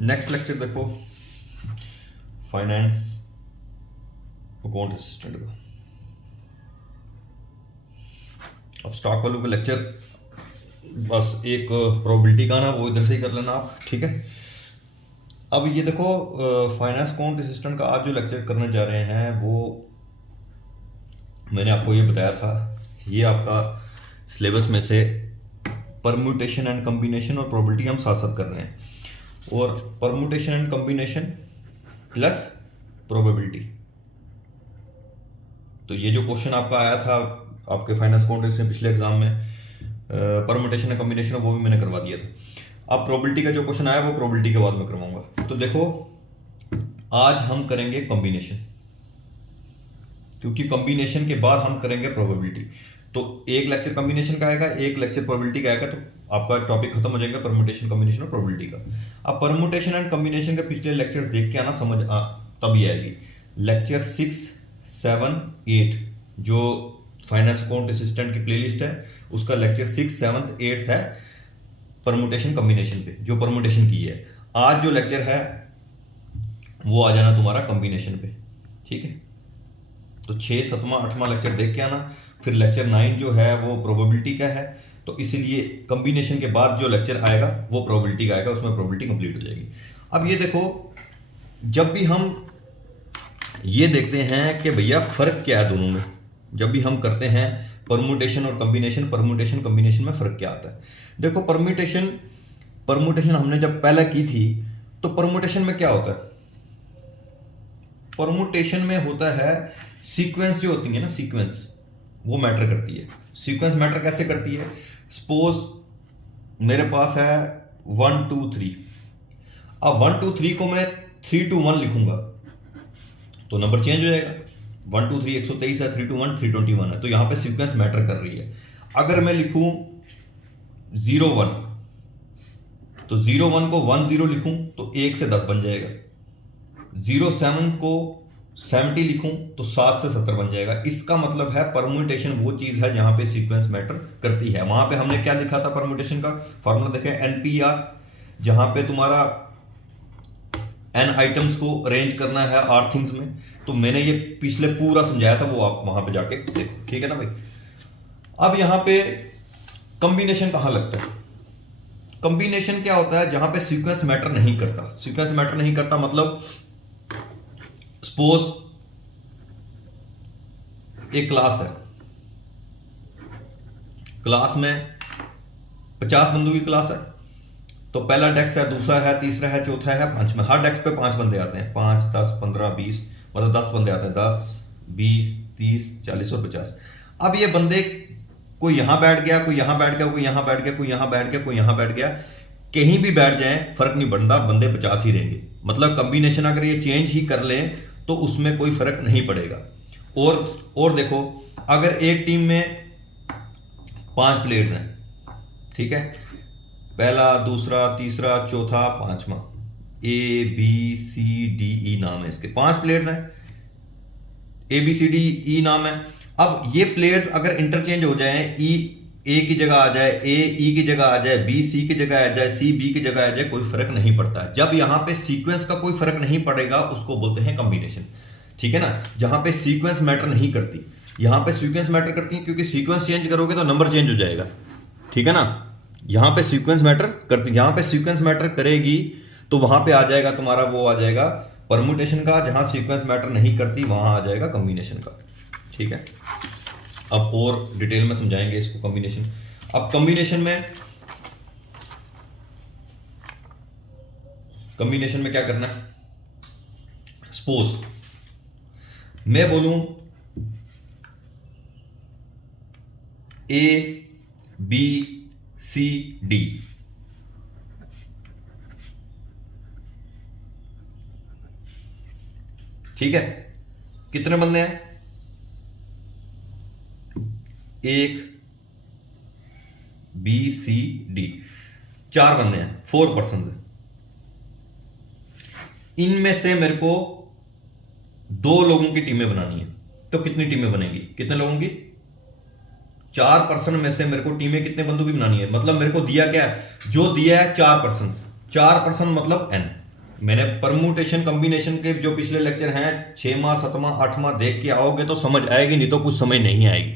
Next lecture देखो, finance account assistant का। अब स्टॉक वैल्यू का लेक्चर बस एक प्रोबेबिलिटी का ना, वो इधर से ही कर लेना आप, ठीक है। अब ये देखो, फाइनेंस अकाउंट असिस्टेंट का आज जो लेक्चर करने जा रहे हैं वो मैंने आपको ये बताया था, ये आपका सिलेबस में से परम्यूटेशन एंड कम्बिनेशन और प्रोबेबिलिटी हम साथ साथ कर रहे हैं, और permutation and combination plus probability. तो ये जो क्वेश्चन आपका आया था आपके फाइनेंस अकाउंट से पिछले एग्जाम में, परम्यूटेशन एंड कम्बिनेशन, वो भी मैंने करवा दिया था। अब प्रोबेबिलिटी का जो क्वेश्चन आया वो प्रोबेबिलिटी के बाद में करवाऊंगा। तो देखो, आज हम करेंगे कॉम्बिनेशन, क्योंकि कॉम्बिनेशन के बाद हम करेंगे प्रोबेबिलिटी। तो एक लेक्चर कॉम्बिनेशन का आएगा, एक लेक्चर प्रोबेबिलिटी का आएगा, तो आपका टॉपिक खत्म हो जाएगा परम्यूटेशन, कॉम्बिनेशन और प्रोबेबिलिटी का। अब परम्यूटेशन एंड कॉम्बिनेशन के पिछले लेक्चर्स देख के आना, समझ तभी आएगी। लेक्चर 6, 7, 8 जो फाइनेंस अकाउंट असिस्टेंट की प्लेलिस्ट है, उसका लेक्चर 6, 7, 8 है परम्यूटेशन कॉम्बिनेशन पे, जो परम्यूटेशन की है। आज जो लेक्चर है वो आ जाना तुम्हारा कॉम्बिनेशन पे, ठीक है। तो 6, 7, 8वां लेक्चर देख के आना। फिर लेक्चर 9 जो है वो प्रोबेबिलिटी का है, तो इसीलिए कॉम्बिनेशन के बाद जो लेक्चर आएगा वो प्रोबेबिलिटी का आएगा, उसमें प्रोबेबिलिटी कंप्लीट हो जाएगी। अब ये देखो, जब भी हम ये देखते हैं कि भैया फर्क क्या है दोनों में, जब भी हम करते हैं परम्यूटेशन और कॉम्बिनेशन, परम्यूटेशन कॉम्बिनेशन में फर्क क्या आता है। देखो, परम्यूटेशन हमने जब पहले की थी, तो परम्यूटेशन में क्या होता है, परम्यूटेशन में होता है सीक्वेंस जो होती है ना, सीक्वेंस वो मैटर करती है। सीक्वेंस मैटर कैसे करती है, सपोज मेरे पास है 1 2 3, अब 1 2 3 को मैं 3 2 1 लिखूंगा तो नंबर चेंज हो जाएगा। 1 2 3 123 है, 3 2 1 321 है, तो यहां पे सीक्वेंस मैटर कर रही है। अगर मैं लिखूं 0 1, तो 0 1 को 1 0 लिखूं तो 1 से 10 बन जाएगा। 0 7 को 70 लिखूं तो 7 से 70 बन जाएगा। इसका मतलब है परम्यूटेशन वो चीज है जहां पे सीक्वेंस मैटर करती है। वहां पे हमने क्या लिखा था परम्यूटेशन का फॉर्मूला, देखें NPR, जहां पे तुम्हारा n आइटम्स को अरेंज करना है r थिंग्स में। तो मैंने ये पिछले पूरा समझाया था, वो आप वहां पे जाके देखो, ठीक है ना भाई। अब यहां पे कॉम्बिनेशन कहां लगता है, कॉम्बिनेशन क्या होता है, जहां पे सीक्वेंस मैटर नहीं करता। सीक्वेंस मैटर नहीं करता मतलब सपोज एक क्लास है, क्लास में 50 बंदों की क्लास है, तो पहला डेस्क है, दूसरा है, तीसरा है, चौथा है, पांचवा। हर डेस्क पे 5 बंदे आते हैं, 5 10 15 20, मतलब 10 बंदे आते हैं, 10 20 30 40 और 50। अब ये बंदे कोई यहां बैठ गया, कोई यहां बैठ गया, कोई यहां बैठ गया, कोई यहां बैठ गया, कोई यहां बैठ गया, कहीं भी बैठ जाए फर्क नहीं पड़ता, बंदे 50 ही रहेंगे। मतलब कॉम्बिनेशन अगर ये चेंज ही कर लें तो उसमें कोई फर्क नहीं पड़ेगा। और देखो, अगर एक टीम में 5 प्लेयर्स हैं, ठीक है, पहला, दूसरा, तीसरा, चौथा, पांचवा, ABCDE नाम है इसके, 5 प्लेयर्स हैं, ABCDE नाम है। अब ये प्लेयर्स अगर इंटरचेंज हो जाएं, A की जगह आ जाए, A E की जगह आ जाए, B C की जगह आ जाए, C B की जगह आ जाए, कोई फर्क नहीं पड़ता है। जब यहां पे सीक्वेंस का कोई फर्क नहीं पड़ेगा उसको बोलते हैं कॉम्बिनेशन, ठीक है ना। जहां पे सीक्वेंस मैटर नहीं करती, यहां पे सीक्वेंस मैटर करती है, क्योंकि सीक्वेंस चेंज करोगे तो नंबर चेंज हो जाएगा, ठीक है ना। यहां पे सीक्वेंस मैटर करती, यहां पे सीक्वेंस मैटर करेगी तो वहां पे आ जाएगा तुम्हारा, वो आ जाएगा परम्यूटेशन का। जहां सीक्वेंस मैटर नहीं करती वहां आ जाएगा कॉम्बिनेशन का, ठीक है। अब और डिटेल में समझाएंगे इसको कॉम्बिनेशन। अब कॉम्बिनेशन में क्या करना है, सपोज मैं बोलूं ABCD, ठीक है। कितने बंदे हैं, 1 B C D, 4 बंदे हैं, 4 पर्सन हैं। इनमें से मेरे को 2 लोगों की टीमें बनानी है, तो कितनी टीमें बनेगी, कितने लोगों की, 4 पर्सन में से मेरे को टीमें कितने बंदों की बनानी है। मतलब मेरे को दिया क्या है, जो दिया है 4 पर्सन, 4 पर्सन मतलब n, मैंने परमुटेशन कॉम्बिनेशन के जो पिछले लेक्चर हैं 6वां 7वां 8वां देख के आओगे तो समझ आएगी, नहीं तो कुछ समझ नहीं आएगी।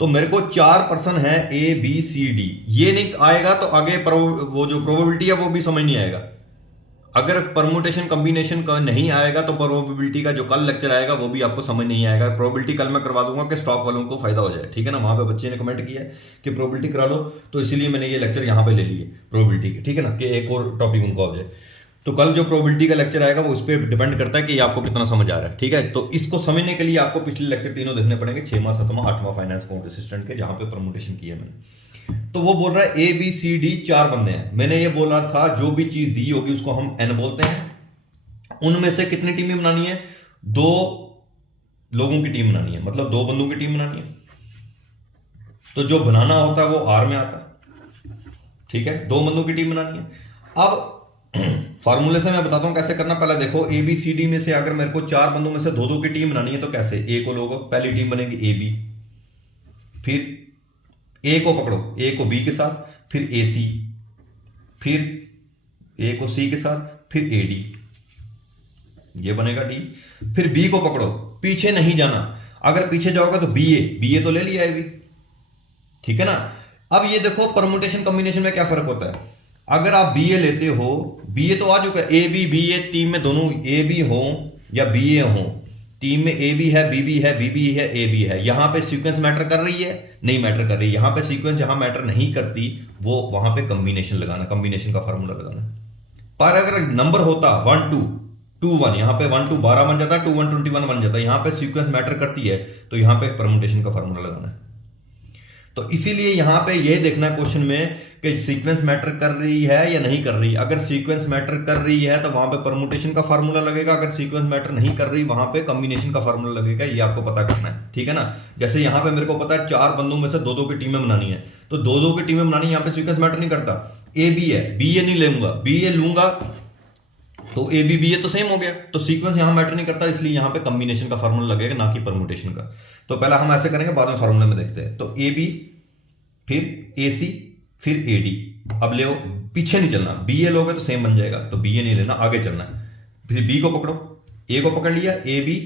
तो मेरे को 4 पर्सन है ए बी सी डी, ये नहीं आएगा तो आगे वो जो प्रोबेबिलिटी है वो भी समझ नहीं आएगा। अगर परमुटेशन कॉम्बिनेशन का नहीं आएगा तो प्रोबेबिलिटी का जो कल लेक्चर आएगा वो भी आपको समझ नहीं आएगा। प्रोबेबिलिटी कल मैं करवा दूंगा कि स्टॉक वालों को फायदा हो जाए, ठीक है ना। वहां पे बच्चे ने कमेंट किया है कि प्रोबेबिलिटी करा लो, तो इसीलिए मैंने ये लेक्चर यहां पे ले लिए प्रोबेबिलिटी के, ठीक है ना, कि एक और टॉपिक उनको हो जाए। तो कल जो प्रोबेबिलिटी का लेक्चर आएगा वो उस पर डिपेंड करता है कि आपको कितना समझ आ रहा है, ठीक है। तो इसको समझने के लिए आपको पिछले लेक्चर तीनों देखने पड़ेंगे, 6वां 7वां 8वां फाइनेंस अकाउंट असिस्टेंट के, जहां पे परमुटेशन किया मैंने। तो वो बोल रहा है ए बी सी डी 4 बंदे हैं। मैंने ये बोला था जो भी चीज दी होगी उसको हम एन बोलते हैं। उनमें से कितनी टीमें बनानी है? 2 लोगों की टीम बनानी है, मतलब 2 बंदों की टीम बनानी है। तो जो बनाना होता है वो आर में आता है, ठीक है। 2 बंदों की टीम बनानी है। अब फार्मूले से मैं बताता हूं कैसे करना। पहले देखो ए बी सी डी में से अगर मेरे को 4 बंदों में से 2-2 की टीम बनानी है तो कैसे? ए को लोगो, पहली टीम बनेगी ए बी, फिर ए को पकड़ो, ए को बी के साथ, फिर ए सी, फिर ए को सी के साथ, फिर ए डी, ये बनेगा डी। फिर बी को पकड़ो, पीछे नहीं जाना, अगर पीछे जाओगे तो बी ए तो ले लिया है बी, ठीक है ना। अब ये देखो परमुटेशन कॉम्बिनेशन में क्या फर्क होता है। अगर आप बी ए लेते हो, बी ए तो आ चुका है, A B B A team में दोनों ए बी हो या बी ए हो, टीम में ए बी है बी बी है बी बी है ए बी है। यहां पे सीक्वेंस मैटर कर रही है? नहीं मैटर कर रही। यहां पे सीक्वेंस जहां मैटर नहीं करती वो वहां पे कॉम्बिनेशन लगाना, कॉम्बिनेशन का फार्मूला लगाना। पर अगर नंबर होता 1 2 2 1, यहां पे 1 2 12 बन जाता है, 2 1 21 बन जाता है। यहां पे सीक्वेंस मैटर करती है तो यहां पे परमुटेशन का फार्मूला लगाना है। तो इसीलिए यहां पे यह देखना क्वेश्चन में कि सीक्वेंस मैटर कर रही है या नहीं कर रही। अगर सीक्वेंस मैटर कर रही है तो वहां पे परमुटेशन का फार्मूला लगेगा, अगर सीक्वेंस मैटर नहीं कर रही वहां पे कॉम्बिनेशन का फार्मूला लगेगा। ये आपको पता करना है, ठीक है ना। जैसे यहां पे मेरे को पता है 4 बंदों में से 2-2 की टीमें बनानी है, तो 2-2 की टीमें बनानी है, यहां पे सीक्वेंस मैटर नहीं करता। ए बी है, बी ए नहीं लूंगा, बी ए लूंगा तो ए बी बी ए तो सेम हो गया, तो सीक्वेंस यहां मैटर नहीं करता, इसलिए यहां पे कॉम्बिनेशन का फार्मूला लगेगा, ना कि परमुटेशन का। तो पहला हम ऐसे करेंगे, बाद में फार्मूले में देखते हैं। तो ए बी, फिर ए सी, फिर ए डी। अब ले पीछे नहीं चलना, बी ए लोगे तो सेम बन जाएगा, तो बी ए नहीं लेना, आगे चलना है। फिर बी को पकड़ो, ए को पकड़ लिया, A B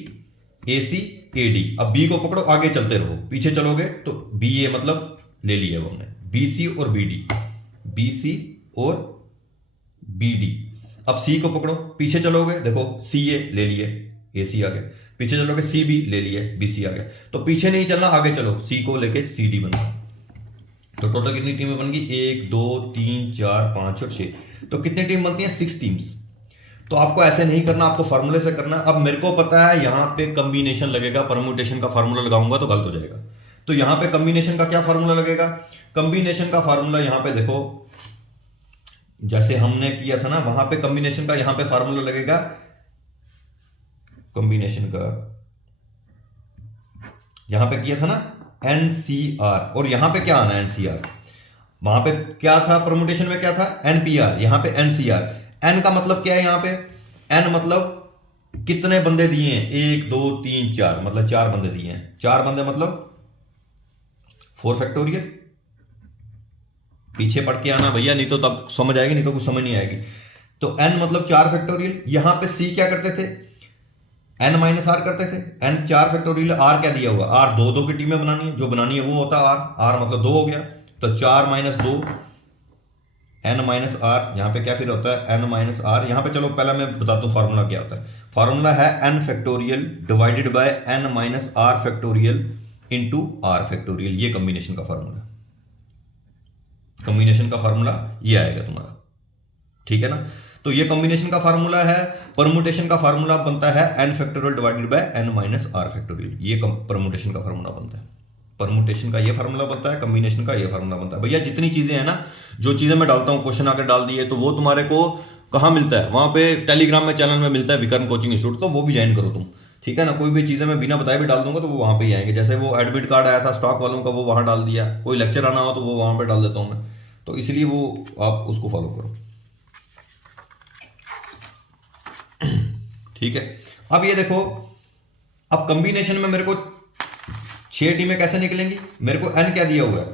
A C A D. अब बी को पकड़ो, आगे चलते रहो, पीछे चलोगे तो बी ए मतलब ले लिया वो हमने, बी सी और बी डी, बी सी और बी डी। अब सी को पकड़ो, पीछे चलोगे, देखो सी ए ले लिए, ए सी आ गया, पीछे चलोगे सी बी ले लिए, बी सी आ गया। तो पीछे नहीं चलना, आगे चलो, सी को लेके सी डी बन गया। तो टोटल कितनी टीमें बन गई? 1 2 3 4 5 और 6। तो कितनी टीम बनती है? 6 टीम्स। तो आपको ऐसे नहीं करना, आपको फार्मूले से करना। अब मेरे को पता है यहां पे कॉम्बिनेशन लगेगा, परमुटेशन का फार्मूला लगाऊंगा तो गलत हो जाएगा। तो यहां पे कॉम्बिनेशन का क्या फार्मूला लगेगा? कॉम्बिनेशन का फार्मूला यहां पे देखो, जैसे हमने किया था ना, वहां पे कॉम्बिनेशन का यहां पे फार्मूला लगेगा, कॉम्बिनेशन का यहां पे किया था ना एनसीआर, और यहां पे क्या आना है एनसीआर। वहां पे क्या था परमुटेशन में, क्या था एनपीआर, यहां पे एनसीआर। एन का मतलब क्या है? यहां पे एन मतलब कितने बंदे दिए हैं, 1 2 3 4, मतलब 4 बंदे दिए हैं। 4 बंदे मतलब 4 फैक्टोरियल। पीछे पढ़ के आना भैया, नहीं तो तब समझ आएगी, नहीं तो कुछ समझ नहीं आएगी। तो एन मतलब 4 फैक्टोरियल। यहां पे सी क्या करते थे? एन माइनस आर करते थे। एन 4 फैक्टोरियल, आर क्या दिया हुआ? आर 2-2 की टीमें बनानी है, जो बनानी है वो होता है आर। आर मतलब 2 हो गया, तो 4 - 2 एन माइनस आर। यहां पे क्या फिर होता है? N minus R. यहां पे चलो पहले मैं बताता हूं फार्मूला क्या होता है। फार्मूला है N factorial divided by N minus R factorial into R factorial. ये कॉम्बिनेशन का फार्मूला, कॉम्बिनेशन का फार्मूला ये आएगा तुम्हारा, ठीक है ना। तो ये कॉम्बिनेशन का फार्मूला है। परमुटेशन का फार्मूला बनता है N factorial divided by N minus R factorial. ये परमुटेशन का फार्मूला बनता है। परमुटेशन का ये फार्मूला बनता है, कॉम्बिनेशन का ये फार्मूला बनता है। भैया जितनी चीजें हैं ना, जो चीजें मैं डालता हूं, क्वेश्चन आकर डाल दिए, तो वो तुम्हारे को कहां मिलता है? वहां पे टेलीग्राम में चैनल में मिलता है, विकर्ण कोचिंग इंस्टीट्यूट, तो वो भी ज्वाइन करो तुम, ठीक है ना। कोई भी चीजें मैं बिना बताए भी डाल दूंगा तो वो वहां पे ही आएंगे। जैसे वो एडमिट कार्ड आया था स्टॉक वालों का, वो वहां डाल दिया। कोई लेक्चर आना हो तो वो वहां पे डाल देता हूं मैं, तो इसलिए वो आप उसको फॉलो करो, ठीक है। अब ये देखो, अब कॉम्बिनेशन में मेरे को 6 टीमें कैसे निकलेंगी? मेरे को एन क्या दिया हुआ है?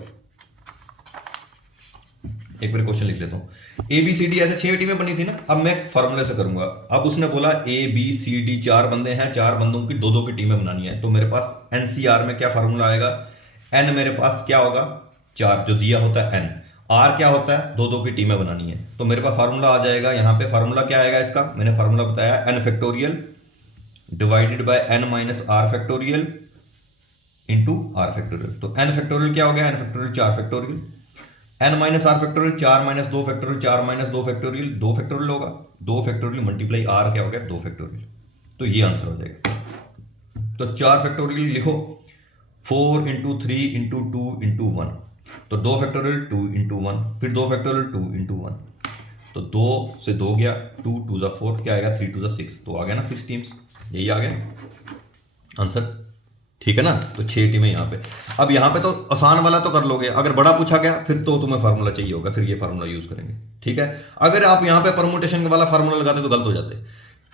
एक बार क्वेश्चन लिख लेता हूँ। ए बी सी डी ऐसे 6 टीमें बनी थी ना, अब मैं फार्मूले से करूंगा। अब उसने बोला ए बी सी डी 4 बंदे हैं, 4 बंदों की 2-2 की टीमें बनानी है। तो मेरे पास एनसीआर में क्या फार्मूला आएगा, एन मेरे पास क्या होगा 4 जो दिया होता है एन, आर क्या होता है 2-2 की टीमें बनानी है। तो मेरे पास फार्मूला आ जाएगा, यहाँ पे फार्मूला क्या आएगा इसका, मैंने फार्मूला बताया N factorial divided by N minus R factorial into R factorial. तो एन फैक्टोरियल क्या हो गया, N factorial 4 factorial, N minus R factorial 4 minus 2 factorial, 4 minus 2 factorial 2 factorial होगा, 2 फैक्टोरियल मल्टीप्लाई आर क्या हो गया 2 फैक्टोरियल। तो ये आंसर हो जाएगा। तो 4 फैक्टोरियल लिखो, 4 इंटू 3 इंटू 2 इंटू 1, तो 2 फैक्टोरियल 2 इंटू 1, फिर 2 फैक्टोरियल 2 इंटू 1, तो 2 से 2 गया, 2 2 ज़ा 4 क्या आएगा 3 2 ज़ा 6, तो आ गया ना 6 टीम्स, यही आ गया आंसर। ठीक है ना, तो 6 टीमें यहाँ पे। अब यहाँ पे तो आसान वाला तो कर लोगे, अगर बड़ा पूछा गया फिर तो तुम्हें फार्मूला चाहिए होगा, फिर ये फार्मूला यूज करेंगे। ठीक है, अगर आप यहाँ पे परमुटेशन वाला फार्मूला लगाते तो गलत हो जाते।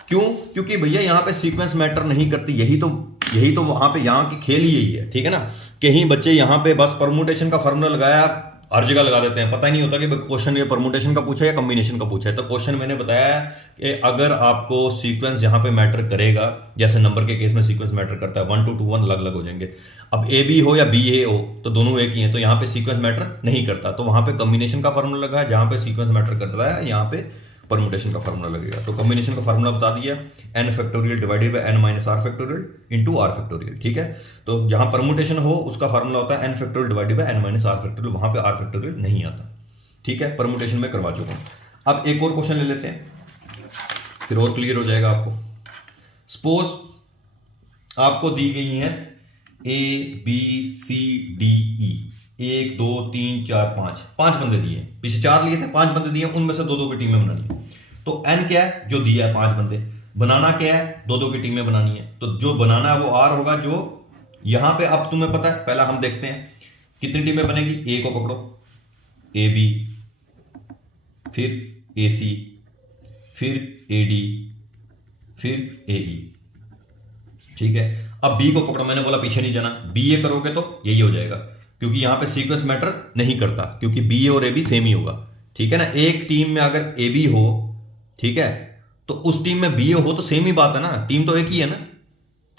क्यों, क्योंकि भैया यहाँ पे सीक्वेंस मैटर नहीं करती, यही तो वहां पे यहाँ की खेल ही यही है। ठीक है ना, कहीं बच्चे यहाँ पे बस परमुटेशन का फार्मूला लगाया हर जगह लगा देते हैं, पता ही नहीं होता कि क्वेश्चन ये परमुटेशन का पूछा है या कॉम्बिनेशन का पूछा है। तो क्वेश्चन मैंने बताया कि अगर आपको सीक्वेंस यहाँ पे मैटर करेगा, जैसे नंबर के केस में सीक्वेंस मैटर करता है 1 2 2 1 अलग अलग हो जाएंगे। अब ए बी हो या बी ए हो तो दोनों एक ही हैं, तो यहाँ पे सीक्वेंस मैटर नहीं करता, तो वहां पे कॉम्बिनेशन का फार्मूला लगा है, जहां पे सीक्वेंस मैटर करता है यहाँ पे परमुटेशन का फार्मूला लगेगा। तो कॉम्बिनेशन का फार्मूला बता दिया, N factorial divided by N minus R factorial into R factorial. ठीक है, तो जहां परमुटेशन हो उसका फार्मूला होता है N factorial divided by N minus R factorial, वहां पे आर फैक्टोरियल नहीं आता। ठीक है, परमुटेशन में करवा चुका हूं। अब एक और क्वेश्चन ले लेते हैं, फिर और क्लियर हो जाएगा आपको। सपोज आपको दी गई है A B C D E, 1 2 3 4 5 बंदे दिए, पीछे 4 लिए थे, 5 बंदे दिए, उनमें से 2-2 की टीमें बनानी है। तो एन क्या है, जो दिया है 5 बंदे, बनाना क्या है 2-2 की टीमें बनानी है। तो जो बनाना है वो आर होगा, जो यहां पे अब तुम्हें पता है, पहला हम देखते हैं कितनी टीमें बनेगी। ए को पकड़ो, ए बी, फिर ए सी, फिर ए डी, फिर ए ई। ठीक है, अब बी को पकड़ो, मैंने बोला पीछे नहीं जाना, बी ए करोगे तो यही हो जाएगा, क्योंकि यहां पे सीक्वेंस मैटर नहीं करता, क्योंकि बी ए और ए बी सेम ही होगा। ठीक है ना, एक टीम में अगर ए बी हो, ठीक है, तो उस टीम में बी ए हो तो सेम ही बात है ना, टीम तो एक ही है ना,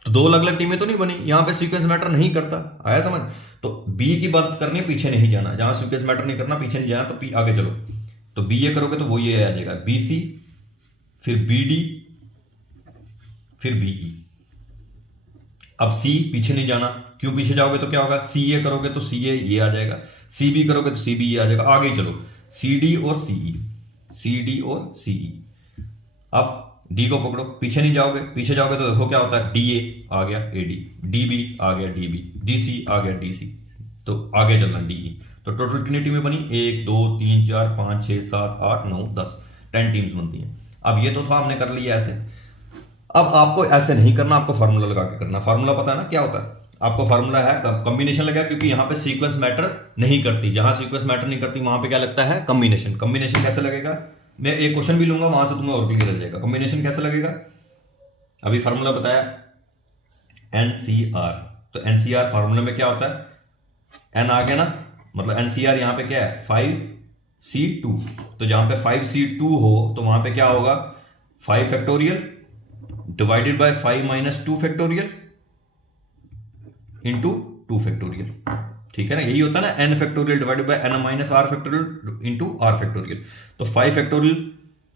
तो 2 अलग अलग टीमें तो नहीं बनी, यहां पे सीक्वेंस मैटर नहीं करता। आया समझ? तो बी की बात करनी है, पीछे नहीं जाना, जहां सीक्वेंस मैटर नहीं करना पीछे नहीं जाना, तो आगे चलो। तो बी ए करोगे तो वो ये आ जाएगा बी सी, फिर बी डी, फिर बी ई। अब सी पीछे नहीं जाना, क्यों पीछे जाओगे तो क्या होगा, सी ए करोगे तो सी ए ये आ जाएगा, सी बी करोगे तो सी बी ये आ जाएगा, आगे चलो सी डी और सी ई, सी डी और सी ई। अब डी को पकड़ो, पीछे नहीं जाओगे, पीछे जाओगे तो देखो क्या होता है, डी ए आ गया ए डी, डी बी आ गया डी बी, डी सी आ गया डी सी, तो आगे चलना डी ई। तो टोटल कितनी टीमें बनी, 1 2 3 4 5 6 7 8 9 10, 10 टीम्स बनती हैं। अब ये तो था, हमने कर लिया ऐसे। अब आपको ऐसे नहीं करना, आपको फार्मूला लगा के करना। फार्मूला पता है ना क्या होता है, आपको फार्मूला है कॉम्बिनेशन लगा, क्योंकि यहां पे सीक्वेंस मैटर नहीं करती, जहां सीक्वेंस मैटर नहीं करती वहां पे क्या लगता है कॉम्बिनेशन। कॉम्बिनेशन कैसे लगेगा, मैं एक क्वेश्चन भी लूंगा, वहां से तुम्हें और क्लियर हो जाएगा कॉम्बिनेशन कैसे लगेगा। अभी फार्मूला बताया एनसीआर, तो एनसीआर फार्मूला में क्या होता है, एन आ गया ना, मतलब एनसीआर यहां पे क्या है 5C2, तो जहां पे 5C2 हो तो वहां पे क्या होगा 5 factorial divided by 5 minus 2 factorial into 2 factorial. ठीक है ना, यही होता है ना N factorial divided by N minus R factorial into R factorial. तो 5 फैक्टोरियल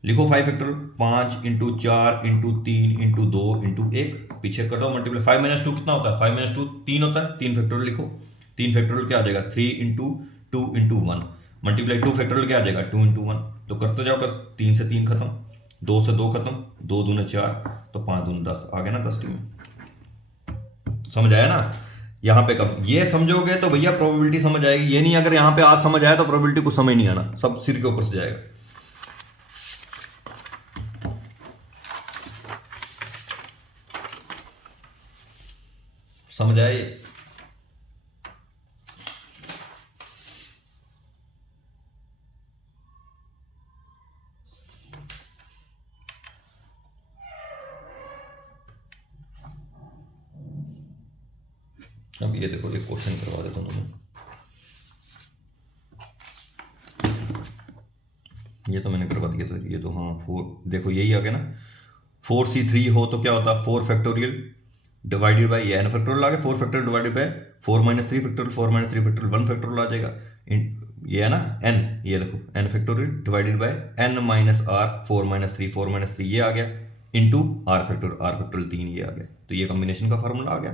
लिखो, 5 factorial 5 into 4 into 3 into 2 into 1, पीछे कर दो मल्टीप्लाई, 5 माइनस 2 कितना होता है, 5 माइनस 2 3 होता है, 3 फैक्टोरियल लिखो, 3 फैक्टोरियल क्या आ जाएगा 3 इंटू 2 इंटू 1 मल्टीप्लाई 2 फैक्टोरियल क्या आ जाएगा 2 इंटू 1, तो करते जाओ, 3 से 3 खत्म, 2 से 2 खत्म, 2 दूने 4, तो 5 दूने 10, आ गया ना 10 टीम। समझ आया ना, यहां पे कब ये समझोगे तो भैया प्रोबेबिलिटी समझ आएगी, ये नहीं अगर यहां पे आज समझ आया तो प्रोबेबिलिटी कुछ समझ नहीं आना, सब सिर के ऊपर से जाएगा। समझ आए? अब ये देखो, एक क्वेश्चन करवा देता हूं तुम्हें। ये तो मैंने करवा दिया, तो ये तो हाँ 4, देखो यही आ गया ना, 4c3 हो तो क्या होता है 4 फैक्टोरियल डिवाइडेड बाई ये n फैक्टोरियल आ गया, 4 factorial divided by 4 minus 3 factorial, 4 minus 3 factorial 1 factorial आ जाएगा। ये है ना n, ये देखो n factorial divided by n minus r 4 minus 3 4 minus 3 ये आ गया इंटू r फैक्टोरियल 3 ये आ गया। तो ये कॉम्बिनेशन का फार्मूला आ गया।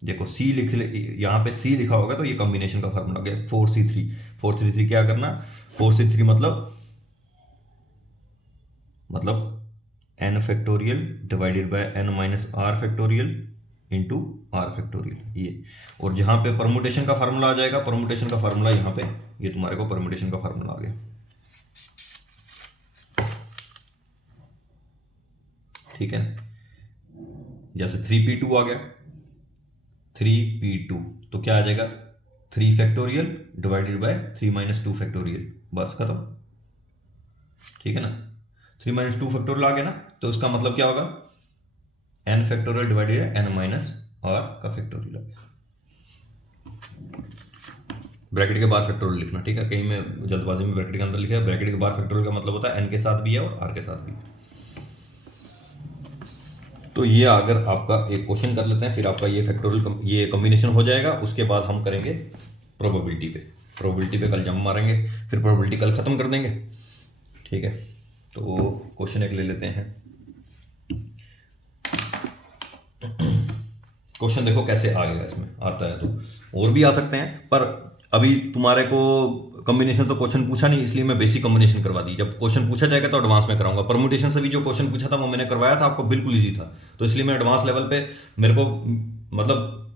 देखो c लिख ले, यहाँ पे c लिखा होगा तो ये कॉम्बिनेशन का फार्मूला आ गया 4c3। 4c3 क्या करना, 4c3 मतलब n factorial divided bye n minus r factorial into r factorial ये। और जहाँ पे परमुटेशन का फार्मूला आ जाएगा, परमुटेशन का फार्मूला यहाँ पे, ये तुम्हारे को परमुटेशन का फार्मूला आ गया। ठीक है, जैसे 3p2 आ गया, 3p2 तो क्या आ जाएगा 3 factorial divided bye 3 minus 2 factorial, बस खत्म। ठीक है ना, 3 माइनस 2 फैक्टोरियल आ गया ना, तो उसका मतलब क्या होगा n factorial divided n minus r का फैक्टोरियल आ गया। ब्रैकेट के बाहर फैक्टोरियल लिखना, ठीक है, कहीं मैं जल्दबाजी में ब्रैकेट के अंदर लिखा है, ब्रैकेट के बाहर फैक्टोरियल का मतलब होता है n के साथ भी है और r के साथ भी है। तो ये अगर आपका एक क्वेश्चन कर लेते हैं, फिर आपका ये फैक्टोरियल ये कॉम्बिनेशन हो जाएगा। उसके बाद हम करेंगे प्रोबेबिलिटी पे कल जंप मारेंगे, फिर प्रोबेबिलिटी कल खत्म कर देंगे। ठीक है, तो क्वेश्चन एक ले लेते हैं। क्वेश्चन देखो कैसे आएगा, इसमें आता है तो और भी आ सकते हैं, पर अभी तुम्हारे को कॉम्बिनेशन तो क्वेश्चन पूछा नहीं, इसलिए मैं बेसिक कॉम्बिनेशन करवा दी। जब क्वेश्चन पूछा जाएगा तो एडवांस में कराऊंगा। परमुटेशन से भी जो क्वेश्चन पूछा था वो मैंने करवाया था, आपको बिल्कुल इजी था, तो इसलिए मैं एडवांस लेवल पे मेरे को मतलब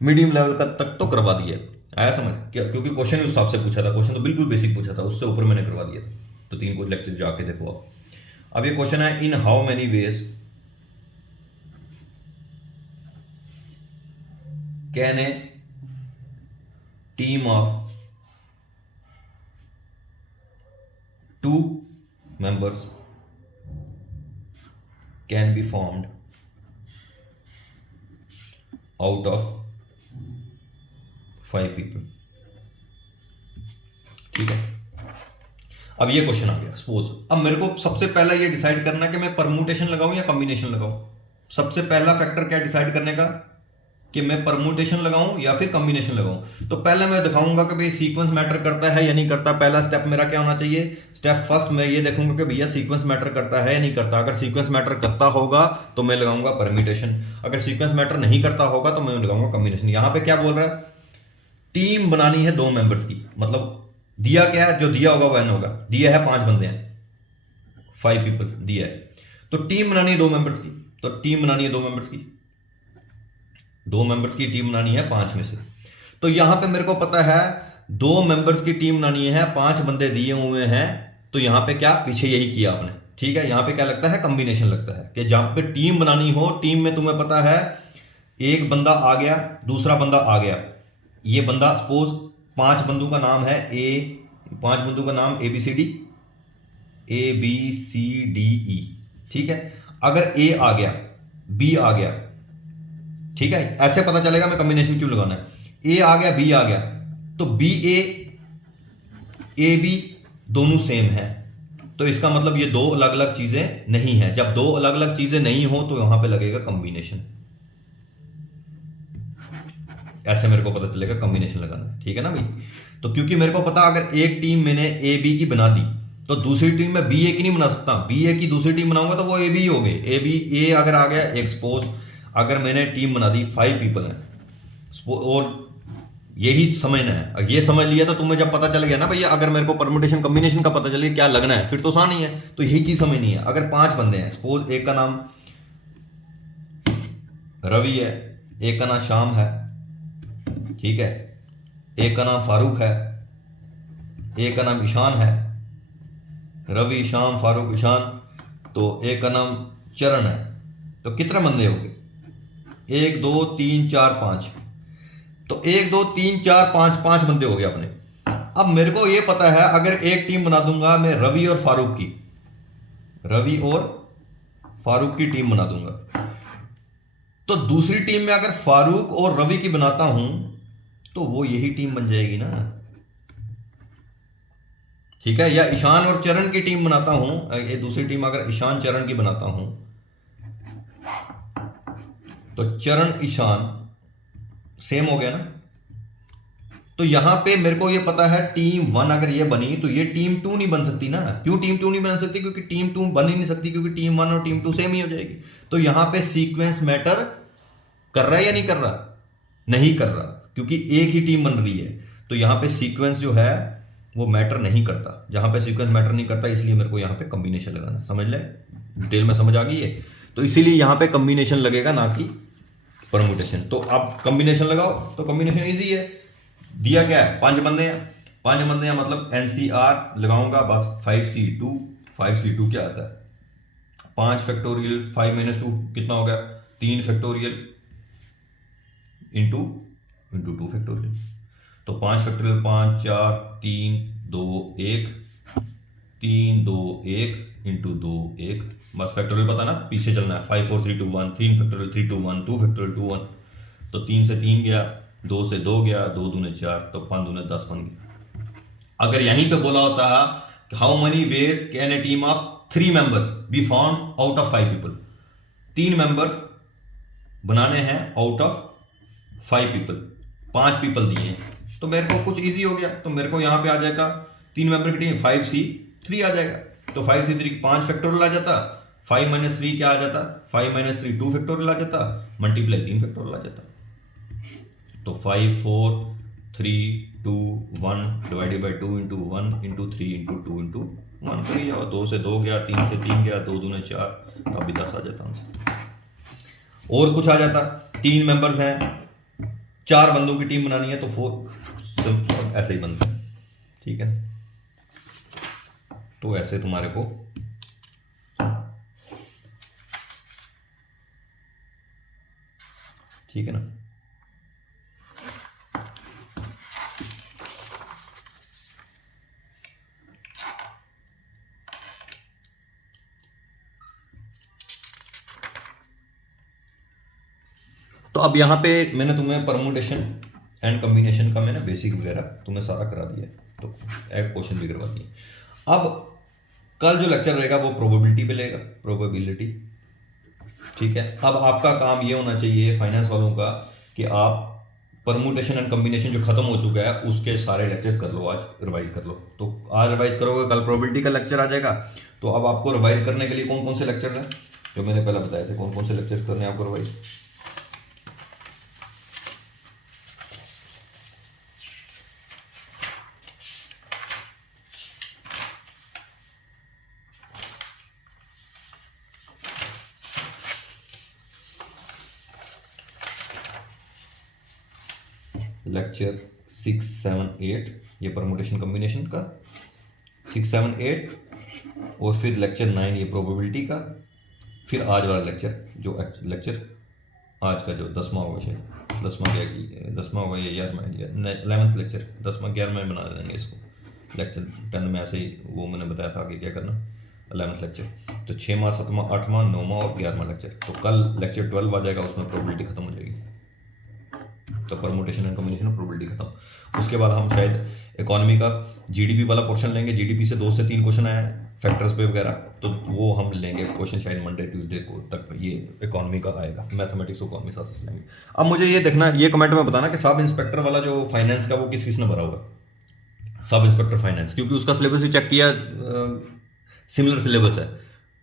मीडियम लेवल का तक तो करवा दिया। आया समझ क्या, क्योंकि क्वेश्चन उस हिसाब से पूछा था, क्वेश्चन तो बिल्कुल बेसिक पूछा था, उससे ऊपर मैंने करवा दिया था। तो 3 कुछ लेक्चर जाके देखो आप। अब ये क्वेश्चन है, in how many ways can a team of 2 members can be formed out of 5 people। ठीक है, अब ये क्वेश्चन आ गया सपोज। अब मेरे को सबसे पहला ये डिसाइड करना है कि मैं परमुटेशन लगाऊं या कॉम्बिनेशन लगाऊं। सबसे पहला फैक्टर क्या डिसाइड करने का, कि मैं परमुटेशन लगाऊं या फिर कॉम्बिनेशन लगाऊं। तो पहले मैं दिखाऊंगा कि भाई सीक्वेंस मैटर करता है या नहीं करता। पहला स्टेप मेरा क्या होना चाहिए, स्टेप फर्स्ट मैं ये देखूंगा कि भैया सीक्वेंस मैटर करता है या नहीं करता। अगर सीक्वेंस मैटर करता होगा तो मैं लगाऊंगा परम्यूटेशन, अगर सीक्वेंस मैटर नहीं करता होगा तो मैं लगाऊंगा कॉम्बिनेशन। यहां पे क्या बोल रहा है, टीम बनानी है 2 मेंबर्स की, मतलब दिया क्या है, जो दिया होगा वो n होगा। दिया है 5 बंदे हैं, 5 पीपल दिया है, तो टीम बनानी है 2 मेंबर्स की। तो टीम बनानी है 2 मेंबर्स की, 2 मेंबर्स की टीम बनानी है 5 में से। तो यहां पे मेरे को पता है 2 मेंबर्स की टीम बनानी है, 5 बंदे दिए हुए हैं। तो यहां पे क्या पीछे यही किया आपने, ठीक है। यहां पे क्या लगता है, कॉम्बिनेशन लगता है कि जहां पे टीम बनानी हो, टीम में तुम्हें पता है एक बंदा आ गया, दूसरा बंदा आ गया। ये बंदा सपोज 5 बंदों का नाम है ए, 5 बंदों का नाम ABCD, ABCDE, ठीक है। अगर ए आ गया, बी आ गया, ठीक है, ऐसे पता चलेगा मैं कॉम्बिनेशन क्यों लगाना है। ए आ गया, बी आ गया, तो ए बी दोनों सेम है, तो इसका मतलब ये 2 अलग अलग चीजें नहीं है। जब 2 अलग अलग चीजें नहीं हो तो यहां पे लगेगा कॉम्बिनेशन। ऐसे मेरे को पता चलेगा कॉम्बिनेशन लगाना है, ठीक है ना भाई। तो क्योंकि मेरे को पता अगर एक टीम मैंने ए बी की बना दी तो दूसरी टीम में बी ए की नहीं बना सकता। बी ए की दूसरी टीम बनाऊंगा तो वो ए बी हो गए। ए अगर आ गया, एक सपोज अगर मैंने टीम बना दी 5 पीपल हैं और यही समझना है, ये समझ लिया तो तुम्हें जब पता चल गया ना भैया, अगर मेरे को परमुटेशन कॉम्बिनेशन का पता चल गया क्या लगना है, फिर तो आसान ही है। तो यही चीज समझनी है। अगर 5 बंदे हैं, सपोज एक का नाम रवि है, एक का नाम श्याम है, ठीक है, एक का नाम फारूक है, एक का नाम ईशान है। रवि, श्याम, फारूक, ईशान, तो एक का नाम चरण है। तो कितने बंदे हो गए, 1 2 3 4 5। तो 1 2 3 4 5 5 बंदे हो गए अपने। अब मेरे को ये पता है अगर एक टीम बना दूंगा मैं रवि और फारूक की, रवि और फारूक की टीम बना दूंगा, तो दूसरी टीम में अगर फारूक और रवि की बनाता हूं तो वो यही टीम बन जाएगी ना। ठीक है, या ईशान और चरण की टीम बनाता हूं, ये दूसरी टीम अगर ईशान चरण की बनाता हूं, तो चरण ईशान सेम हो गया ना। तो यहां पे मेरे को ये पता है टीम 1 अगर ये बनी तो ये टीम 2 नहीं बन सकती ना। क्यों टीम 2 नहीं बन सकती? क्योंकि टीम 2 बन ही नहीं सकती, क्योंकि टीम 1 और टीम 2 सेम ही हो जाएगी। तो यहां पे सीक्वेंस मैटर कर रहा है या नहीं कर रहा? नहीं कर रहा, क्योंकि एक ही टीम बन रही है। तो यहां पे सीक्वेंस जो है वो मैटर नहीं करता। जहां पे सीक्वेंस मैटर नहीं करता, इसलिए मेरे को यहां पे कॉम्बिनेशन लगाना। समझ ले, डिटेल में समझ आ गई है। तो इसीलिए यहां पे कॉम्बिनेशन लगेगा, ना कि परमुटेशन। तो आप कॉम्बिनेशन लगाओ, तो कॉम्बिनेशन इजी है। दिया क्या है? 5 बंदे हैं, 5 बंदे हैं मतलब एनसीआर लगाऊंगा बस। 5c2, 5c2 क्या आता है? 5 फैक्टोरियल 5 - 2 कितना हो गया? 3 फैक्टोरियल इंटू 2 फैक्टोरियल। तो 5 फैक्टोरियल 5 4 3 2 1 3 2 1 इंटू 2 1, बस फैक्टोरियल पता ना, पीछे चलना है। 5 4 3 2 1, 3 फैक्टोरियल 3 2 1, 2 फैक्टोरियल 2 1। तो 3 से 3 गया, 2 से 2 गया, 2 दूने 4, तो 5 दूने 10 बन गया। अगर यहीं पे बोला होता how many veg can a team of 3 members be found out of 5 people, 3 members बनाने हैं आउट ऑफ 5 पीपल, 5 पीपल दिए हैं, तो मेरे को कुछ इजी हो गया। तो मेरे को यहां पे आ जाएगा 3 मेंबर की टीम 5c3 आ जाएगा। तो 5c3 5 फैक्टोरियल आ जाता, 5 - 3 क्या आ जाता? 5 - 3 2 फैक्टोरियल आ जाता, मल्टीप्लाई 3 फैक्टोरियल आ जाता। तो 5 4 3 2 1 divided by 2 into 1 into 3 into 2 into 1 करिए जाओ। 2 से 2 गया, 3 से 3 गया, 2 दूने 4, तो अभी 10 आ जाता हमसे। और कुछ आ जाता, 3 मेंबर्स हैं, 4 बंदों की टीम बनानी है, तो 4 ऐसे ही बनता है। ठीक है, तो ऐसे तुम्हारे को ठीक है ना। तो अब यहां पे मैंने तुम्हें परमुटेशन एंड कॉम्बिनेशन का मैंने बेसिक वगैरह तुम्हें सारा करा दिया है, तो एक क्वेश्चन भी करवा दिए। अब कल जो लेक्चर रहेगा वो प्रोबेबिलिटी पे लेगा, प्रोबेबिलिटी। ठीक है, अब आपका काम ये होना चाहिए फाइनेंस वालों का कि आप परमुटेशन एंड कॉम्बिनेशन जो खत्म हो चुका है उसके सारे लेक्चर्स कर लो, आज रिवाइज कर लो। तो आज रिवाइज करोगे, कल प्रोबेबिलिटी का लेक्चर आ जाएगा। तो अब आपको रिवाइज करने के लिए कौन कौन से लेक्चर्स हैं जो मैंने पहले बताए थे, कौन कौन से लेक्चर्स करने हैं आपको रिवाइज? लेक्चर 6 7 8 ये परमुटेशन कॉम्बिनेशन का, 6 7 8, और फिर लेक्चर 9 ये प्रोबेबिलिटी का। फिर आज वाला लेक्चर जो लेक्चर आज का जो 10वां होगा, शायद 10वां होगा या 11वां लेक्चर, 10वां 11वां बना देंगे इसको। लेक्चर 10 में ऐसे ही वो मैंने बताया था आगे क्या करना, 11वां लेक्चर। तो 6वां 7वां 8वां 9वां और 11वां लेक्चर। तो कल लेक्चर 12 आ जाएगा, उसमें प्रोबेबिलिटी खत्म हो जाएगी। तो परमुटेशन एंड कॉम्बिनेशन और प्रोबेबिलिटी खत्म। उसके बाद हम शायद इकोनॉमी का जीडीपी वाला पोर्शन लेंगे। जीडीपी से 2 से 3 क्वेश्चन आए हैं फैक्टर्स पे वगैरह, तो वो हम लेंगे क्वेश्चन शायद मंडे ट्यूसडे को तक ये इकोनॉमी का आएगा, मैथमेटिक्स इकोनॉमी साथ साथ लेंगे। अब मुझे ये देखना, ये कमेंट में बताना कि सब इंस्पेक्टर वाला जो फाइनेंस का वो किस किस ने भरा हुआ, सब इंस्पेक्टर फाइनेंस, क्योंकि उसका सिलेबस भी चेक किया, सिमिलर सिलेबस है।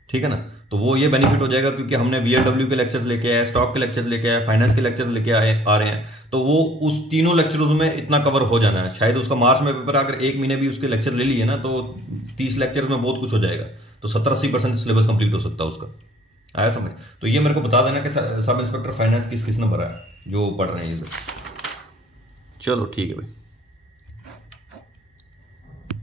ठीक है ना, तो वो ये बेनिफिट हो जाएगा क्योंकि हमने वीएलडब्ल्यू के लेक्चर्स लेके आए, स्टॉक के लेक्चर्स लेके आए, फाइनेंस के लेक्चर्स लेके आ रहे हैं। तो वो उस तीनों लेक्चरों में इतना कवर हो जाना है। शायद उसका मार्च में पेपर, अगर 1 महीने भी उसके लेक्चर ले लिए ना तो 30 लेक्चर्स में बहुत कुछ हो जाएगा। तो 70-80% सिलेबस कंप्लीट हो सकता है उसका। आया समझ? तो ये मेरे को बता देना कि सब इंस्पेक्टर फाइनेंस किस किस ने भरा है जो पढ़ रहे हैं ये। चलो ठीक है भाई।